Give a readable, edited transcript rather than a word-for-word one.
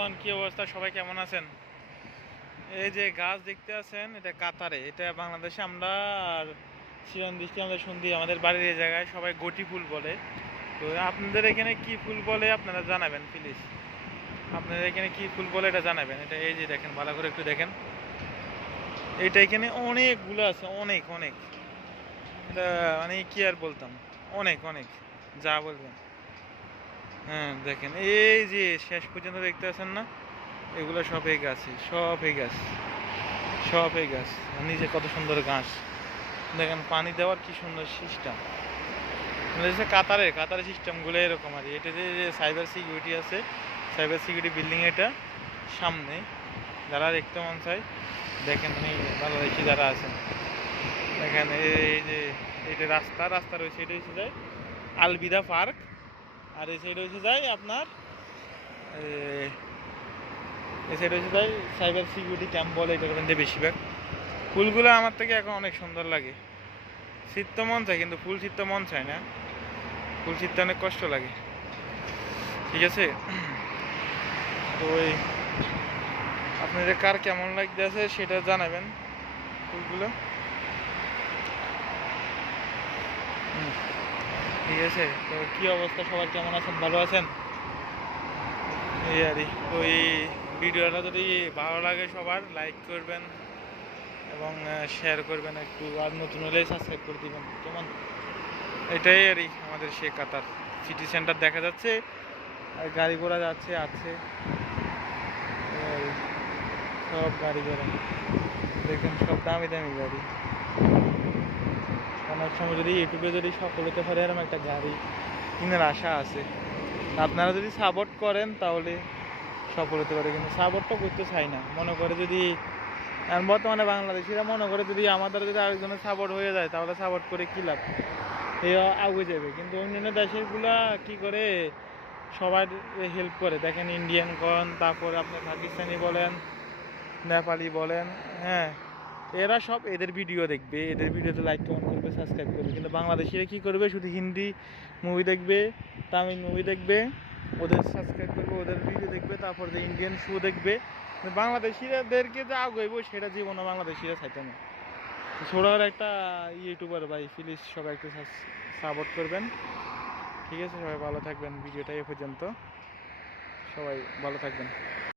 বন্ধুগণ, কি অবস্থা? সবাই কেমন আছেন? এই যে গাছ দেখতে আছেন, এটা কাতারে, এটা বাংলাদেশে আমরা আর চিরান দৃষ্টি আমরা শুনছি আমাদের বাড়ির এই জায়গায় সবাই গটি ফুল বলে। তো আপনাদের এখানে কি ফুল বলে আপনারা জানাবেন প্লিজ। আপনাদের এখানে কি ফুল বলে এটা জানাবেন। এটা এই যে দেখেন, ভালো করে একটু দেখেন, এটা এখানে অনেকগুলো আছে, অনেক অনেক। এটা মানে কি আর বলতাম, অনেক অনেক, যা বলবেন। হ্যাঁ দেখেন, এই যে শেষ পর্যন্ত দেখতে আছেন না, এগুলো সব এই গাছই, সব এই গাছ, সব এই গাছ। নিচে কত সুন্দর ঘাস দেখেন, পানি দেওয়ার কি সুন্দর সিস্টেম। কাতারের কাতারের সিস্টেমগুলো এরকম আর এটা যে সাইবার সিকিউরিটি আছে, সাইবার সিকিউরিটি বিল্ডিং, এটা সামনে যারা দেখতে মন চায় দেখেন, মানে বাংলাদেশি যারা আছেন দেখেন, এই যে এটা রাস্তা, রাস্তা রয়েছে, এটা হচ্ছে যায় আলবিদা পার্ক। আর এই সাইড হচ্ছে যায় আপনার এই সাইড হচ্ছে যায় সাইবার সিকিউরিটি ক্যাম্প বলে এটা কিন্তু বেশিরভাগ। ফুলগুলো আমার থেকে এখন অনেক সুন্দর লাগে, শীত মন চায়, কিন্তু ফুল শীত মন চায় না, ফুল শীত অনেক কষ্ট লাগে। ঠিক আছে, তো ওই আপনাদের কার কেমন লাগতেছে সেটা জানাবেন ফুলগুলো। ঠিক আছে, তো কি অবস্থা, সবার কেমন আছেন? ভালো আছেন? এই আর তো এই ভিডিওটা যদি ভালো লাগে সবার লাইক করবেন এবং শেয়ার করবেন একটু, আর নতুন হলে সাবস্ক্রাইব করে দিবেন কেমন। এটাই আর আমাদের সে কাতার সিটি সেন্টার দেখা যাচ্ছে, আর গাড়ি ঘোড়া যাচ্ছে আছে, সব গাড়ি ঘোড়া দেখেন, সব দামি দামি গাড়ি। অনেক সময় যদি ইউটিউবে যদি সফল হতে পারে এরকম একটা গাড়ি কেনার আশা আছে। আপনারা যদি সাপোর্ট করেন তাহলে সফল হতে পারে, কিন্তু সাপোর্ট তো করতে চাই না। মনে করে যদি বর্তমানে বাংলাদেশিরা মনে করে যদি আমাদের যদি আরেকজনের সাপোর্ট হয়ে যায় তাহলে সাপোর্ট করে কী লাভ, এ আগে যাবে। কিন্তু অন্যান্য দেশেরগুলা কি করে, সবাই হেল্প করে। দেখেন ইন্ডিয়ান কন, তারপর আপনার পাকিস্তানি বলেন, নেপালি বলেন, হ্যাঁ, এরা সব এদের ভিডিও দেখবে, এদের ভিডিওতে লাইক কমেন্ট করবে, সাবস্ক্রাইব করবে। কিন্তু বাংলাদেশিরা কী করবে, শুধু হিন্দি মুভি দেখবে, তামিল মুভি দেখবে, ওদের সাবস্ক্রাইব করবে, ওদের ভিডিও দেখবে, তারপর যে ইন্ডিয়ান শো দেখবে। বাংলাদেশিরাদেরকে যে আগাইবো সেটা জীবনে বাংলাদেশিরা চাইতে না। ছোড়ার একটা ইউটিউবার ভাই, প্লিজ সবাই একটু সাপোর্ট করবেন। ঠিক আছে, সবাই ভালো থাকবেন। ভিডিওটা এ পর্যন্ত, সবাই ভালো থাকবেন।